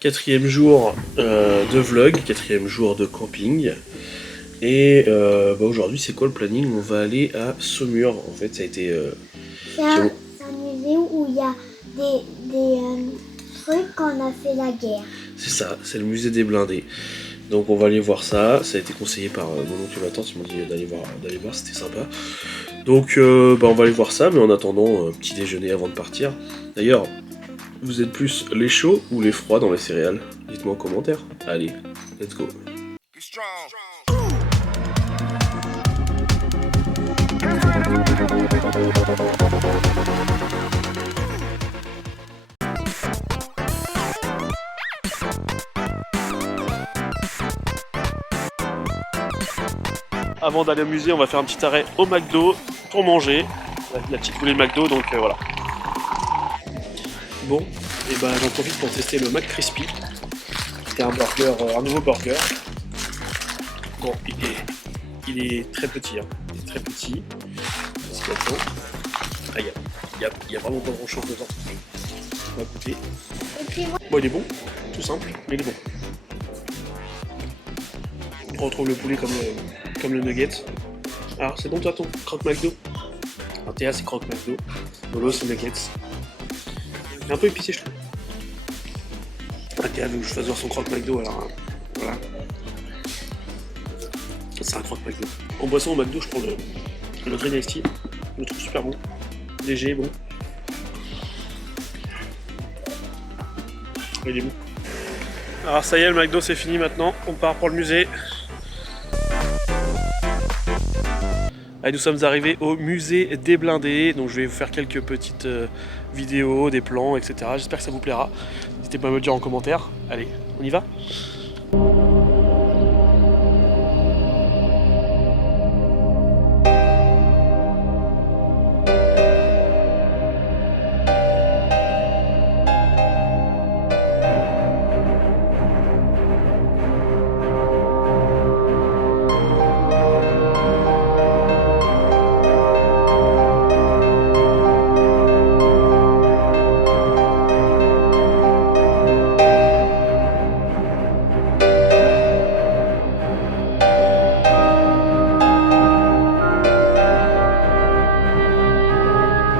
Quatrième jour de vlog, quatrième jour de camping. Et aujourd'hui, c'est quoi le planning? On va aller à Saumur. En fait, ça a été. C'est un musée où il y a des trucs quand on a fait la guerre. C'est ça, c'est le musée des blindés. Donc on va aller voir ça. Ça a été conseillé par mon oncle et ma tante. Ils m'ont dit d'aller voir, c'était sympa. Donc on va aller voir ça, mais en attendant, petit déjeuner avant de partir. D'ailleurs, vous êtes plus les chauds ou les froids dans les céréales? Dites-moi en commentaire. Allez, let's go. Avant d'aller au musée, on va faire un petit arrêt au McDo pour manger. La petite foulée McDo, donc voilà. Bon, et j'en profite pour tester le McCrispy. C'est un burger, un nouveau burger. Bon, il est très petit, hein. Il est très petit. Qu'est-ce qu'il y a dedans? Il y a vraiment pas grand chose dedans. On va goûter. Bon, il est bon, tout simple, mais il est bon. On retrouve le poulet comme le nugget. Alors, c'est bon toi ton croque McDo? Alors, Théa c'est croque McDo. Lolo c'est nuggets. Il est un peu épicé je trouve. Ah, Théa veut que je fasse voir son croque McDo alors voilà. C'est un croque McDo. En boisson au McDo je prends le Green Iced Tea. Je le trouve super bon. Léger, bon. Il est bon. Alors ça y est, le McDo c'est fini maintenant. On part pour le musée. Allez, nous sommes arrivés au musée des blindés, donc je vais vous faire quelques petites vidéos, des plans, etc. J'espère que ça vous plaira. N'hésitez pas à me le dire en commentaire. Allez, on y va ?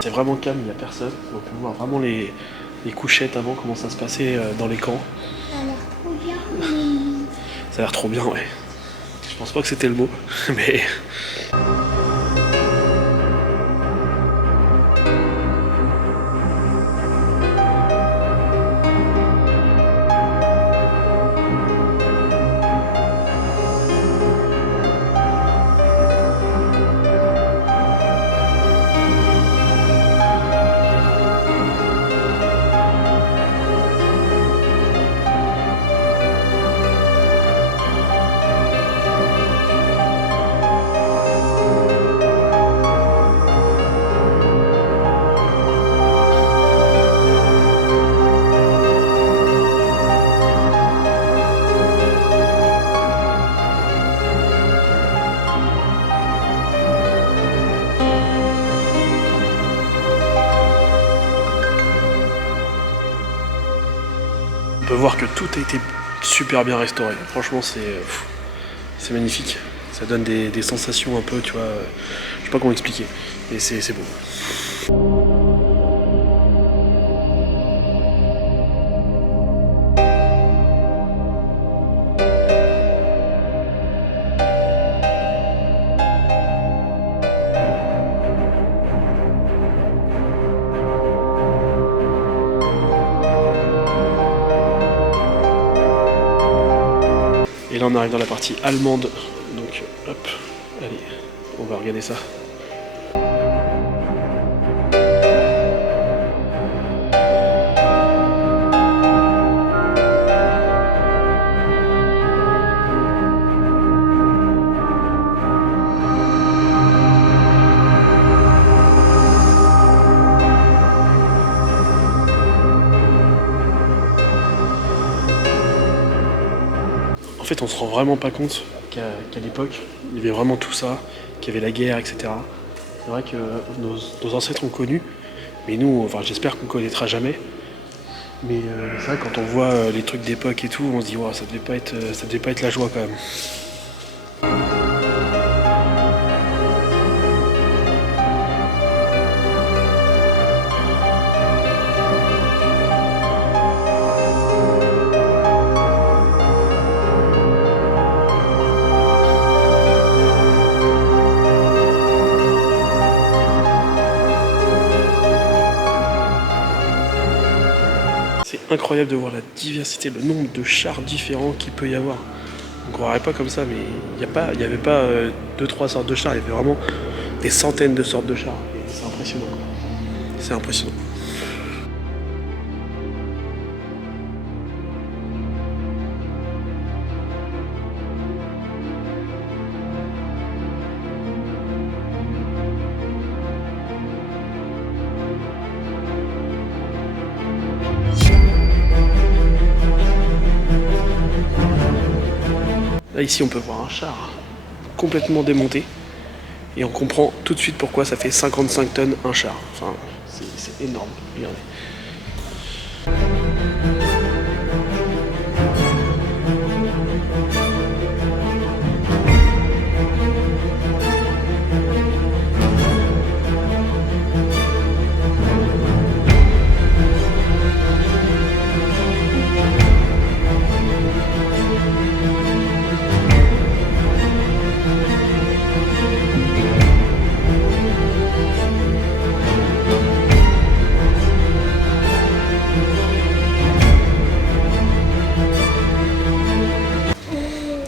C'est vraiment calme, il n'y a personne. On peut voir vraiment les couchettes avant, comment ça se passait dans les camps. Ça a l'air trop bien. Ça a l'air trop bien, ouais. Je pense pas que c'était le mot, mais... On peut voir que tout a été super bien restauré. Franchement, c'est magnifique. Ça donne des sensations un peu, tu vois. Je sais pas comment expliquer, mais c'est beau. Et là on arrive dans la partie allemande, donc hop, allez, on va regarder ça. En fait, on se rend vraiment pas compte qu'à l'époque, il y avait vraiment tout ça, qu'il y avait la guerre, etc. C'est vrai que nos ancêtres ont connu, mais nous, enfin, j'espère qu'on connaîtra jamais. Mais c'est vrai, quand on voit les trucs d'époque et tout, on se dit, wow, ça devait pas être la joie quand même. C'est incroyable de voir la diversité, le nombre de chars différents qu'il peut y avoir. On ne croirait pas comme ça, mais il y avait pas 2-3 sortes de chars, il y avait vraiment des centaines de sortes de chars. Et c'est impressionnant. C'est impressionnant. Là, ici, on peut voir un char complètement démonté. Et on comprend tout de suite pourquoi ça fait 55 tonnes un char. Enfin, c'est énorme. Regardez.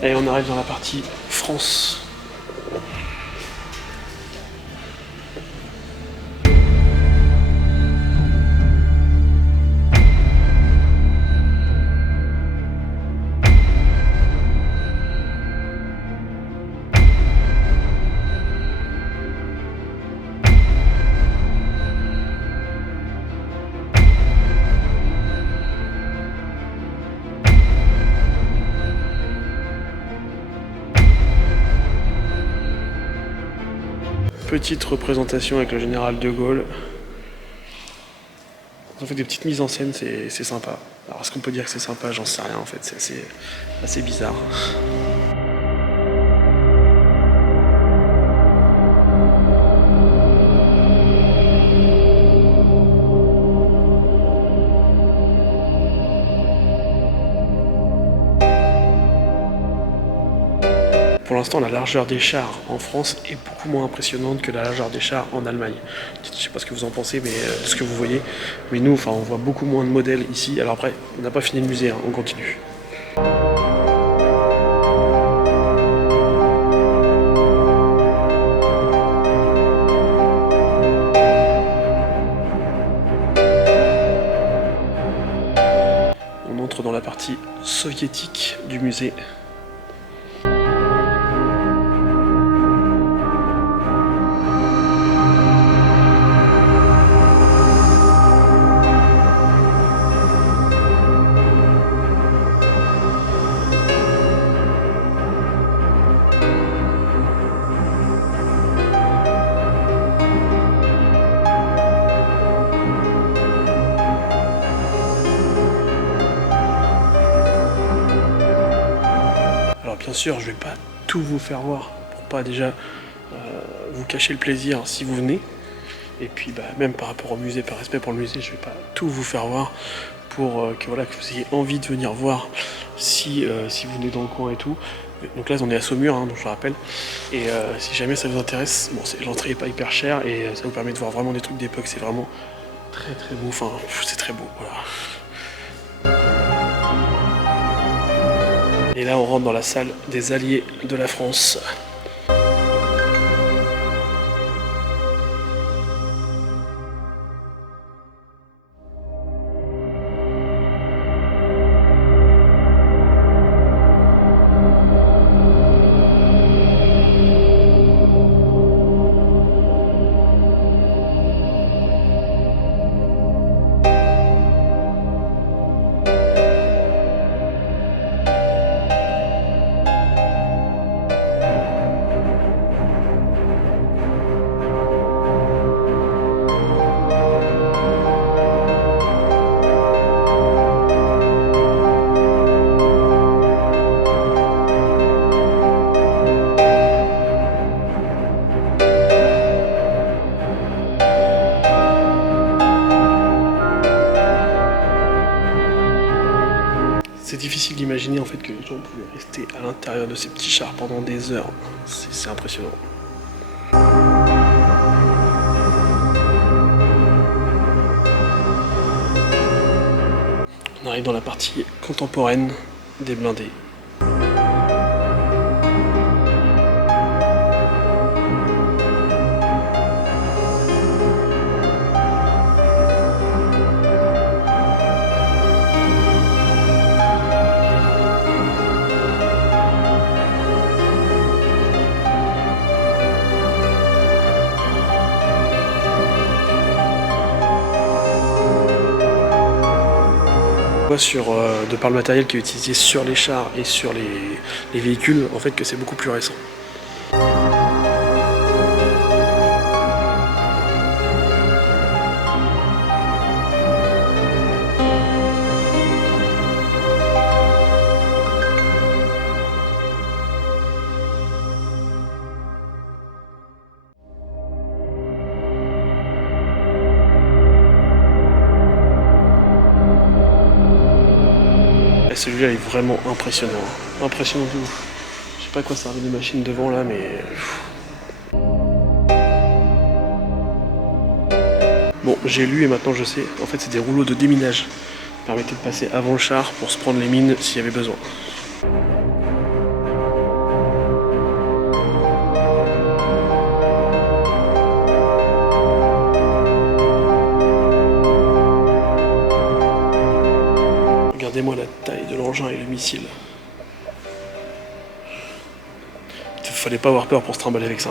Et on arrive dans la partie France. Petite représentation avec le général de Gaulle. On fait des petites mises en scène, c'est sympa. Alors est-ce qu'on peut dire que c'est sympa? J'en sais rien en fait, c'est assez bizarre. Pour l'instant, la largeur des chars en France est beaucoup moins impressionnante que la largeur des chars en Allemagne. Je ne sais pas ce que vous en pensez, mais de ce que vous voyez. Mais nous, enfin, on voit beaucoup moins de modèles ici. Alors après, on n'a pas fini le musée, hein, on continue. On entre dans la partie soviétique du musée. Bien sûr, je vais pas tout vous faire voir pour pas déjà vous cacher le plaisir si vous venez. Et puis même par rapport au musée, par respect pour le musée, je vais pas tout vous faire voir pour que vous ayez envie de venir voir si vous venez dans le coin et tout. Donc là on est à Saumur, hein, donc je le rappelle. Et si jamais ça vous intéresse, bon, l'entrée est pas hyper chère et ça vous permet de voir vraiment des trucs d'époque. C'est vraiment très très beau. Enfin, c'est très beau. Voilà. Et là, on rentre dans la salle des Alliés de la France. C'est difficile d'imaginer en fait que les gens pouvaient rester à l'intérieur de ces petits chars pendant des heures. C'est impressionnant. On arrive dans la partie contemporaine des blindés. De par le matériel qui est utilisé sur les chars et sur les véhicules, en fait que c'est beaucoup plus récent. Celui-là est vraiment impressionnant. Impressionnant de ouf. Je sais pas à quoi servent les machines devant là, mais... Bon, j'ai lu et maintenant je sais. En fait, c'est des rouleaux de déminage. Qui permettaient de passer avant le char pour se prendre les mines s'il y avait besoin. Regardez-moi la taille de l'engin et le missile. Il fallait pas avoir peur pour se trimballer avec ça.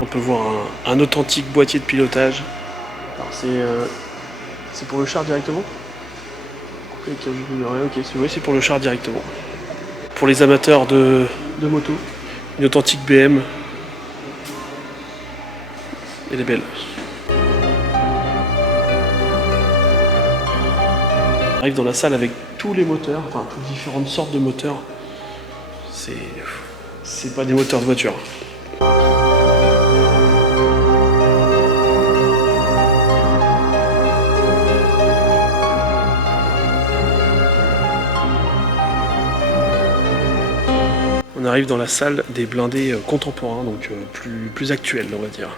On peut voir un authentique boîtier de pilotage. Alors c'est pour le char directement? Ok, c'est pour le char directement. Pour les amateurs de moto, une authentique BM. Elle est belle. On arrive dans la salle avec tous les moteurs, enfin toutes différentes sortes de moteurs. C'est pas des moteurs de voiture. On arrive dans la salle des blindés contemporains, donc plus actuels, on va dire.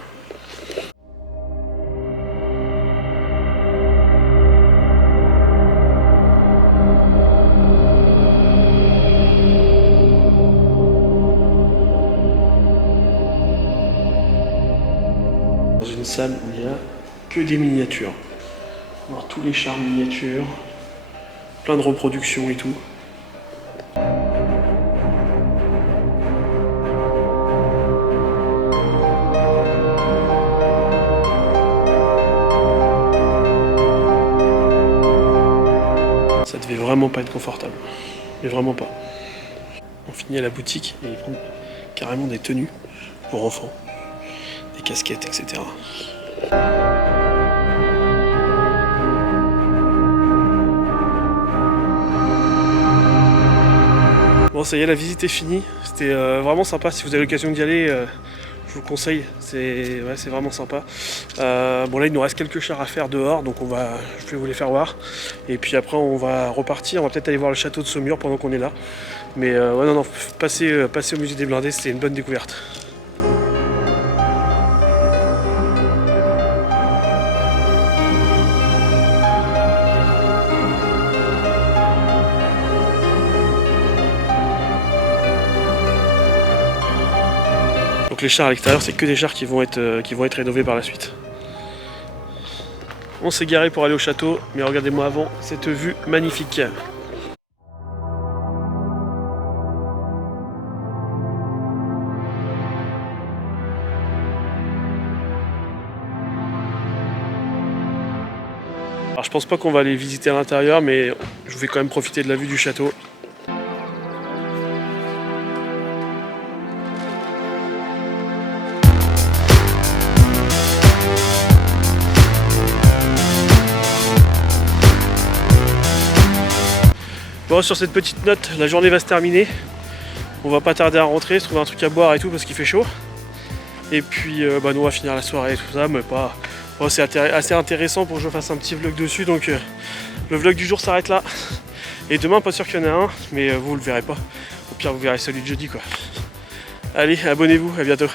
Dans une salle où il n'y a que des miniatures. On va voir tous les chars miniatures, plein de reproductions et tout. Ça devait vraiment pas être confortable, mais vraiment pas. On finit à la boutique et ils vendent carrément des tenues pour enfants, des casquettes, etc. Bon, ça y est, la visite est finie. C'était vraiment sympa. Si vous avez l'occasion d'y aller, je vous le conseille. C'est vraiment sympa. Bon, là, il nous reste quelques chars à faire dehors, donc je vais vous les faire voir. Et puis après, on va repartir. On va peut-être aller voir le château de Saumur pendant qu'on est là. Mais ouais, non, passer au musée des blindés, c'était une bonne découverte. Donc les chars à l'extérieur, c'est que des chars qui vont être rénovés par la suite. On s'est garé pour aller au château, mais regardez-moi avant cette vue magnifique. Alors je pense pas qu'on va aller visiter à l'intérieur, mais je vais quand même profiter de la vue du château. Bon, sur cette petite note, la journée va se terminer. On va pas tarder à rentrer, se trouver un truc à boire et tout parce qu'il fait chaud. Et puis bah, nous on va finir la soirée et tout ça, mais pas. Bon, c'est assez intéressant pour que je fasse un petit vlog dessus, donc le vlog du jour s'arrête là. Et demain, pas sûr qu'il y en a un, mais vous le verrez pas. Au pire, vous verrez celui de jeudi quoi. Allez, abonnez-vous, à bientôt.